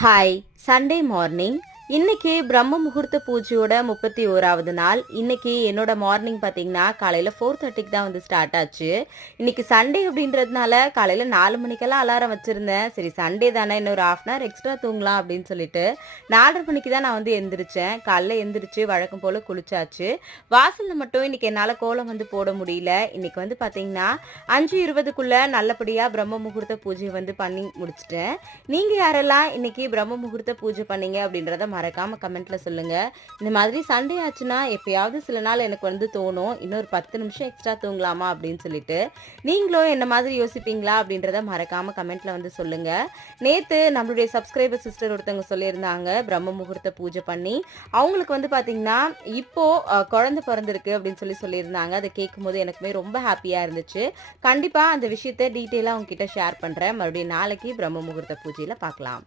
Hi Sunday morning. இன்னைக்கு பிரம்ம முகூர்த்த பூஜையோட 31வது நாள். இன்னைக்கு என்னோட மார்னிங் பார்த்தீங்கன்னா காலையில் 4:30க்கு தான் வந்து ஸ்டார்ட் ஆச்சு. இன்னைக்கு சண்டே அப்படின்றதுனால காலையில் 4 மணிக்கெல்லாம் அலாரம் வச்சுருந்தேன். சரி சண்டே தானே இன்னொரு ½ அன் ஹவர் எக்ஸ்ட்ரா தூங்கலாம் அப்படின்னு சொல்லிட்டு 4:30 மணிக்கு தான் நான் வந்து எந்திரிச்சேன். காலையில் எந்திரிச்சு வழக்கம் போல் குளிச்சாச்சு. வாசலில் மட்டும் இன்னைக்கு என்னால் கோலம் வந்து போட முடியல. இன்னைக்கு வந்து பார்த்தீங்கன்னா 5:20க்குள்ள நல்லபடியாக பிரம்ம முகூர்த்த பூஜை வந்து பண்ணி முடிச்சிட்டேன். நீங்கள் யாரெல்லாம் இன்னைக்கு பிரம்ம முகூர்த்த பூஜை பண்ணீங்க அப்படின்றத மறக்காம கமெண்ட்ல சொல்லுங்க. இந்த மாதிரி சண்டே ஆச்சுன்னா எப்பயாவது சில நாள் எனக்கு வந்து தோணும் இன்னொரு 10 நிமிஷம் எக்ஸ்ட்ரா தூங்கலாமா அப்படின்னு சொல்லிட்டு. நீங்களும் என்ன மாதிரி யோசிப்பீங்களா அப்படின்றத மறக்காம கமெண்ட்ல வந்து சொல்லுங்க. நேத்து நம்மளுடைய சப்ஸ்கிரைபர் சிஸ்டர் ஒருத்தவங்க சொல்லியிருந்தாங்க பிரம்ம முகூர்த்த பூஜை பண்ணி அவங்களுக்கு வந்து பாத்தீங்கன்னா இப்போ குழந்தை பிறந்திருக்கு அப்படின்னு சொல்லியிருந்தாங்க. அதை கேட்கும் போது எனக்குமே ரொம்ப ஹாப்பியா இருந்துச்சு. கண்டிப்பா அந்த விஷயத்த டீட்டெயிலா அவங்க கிட்ட ஷேர் பண்றேன். மறுபடியும் நாளைக்கு பிரம்ம முகூர்த்த பூஜையில பார்க்கலாம்.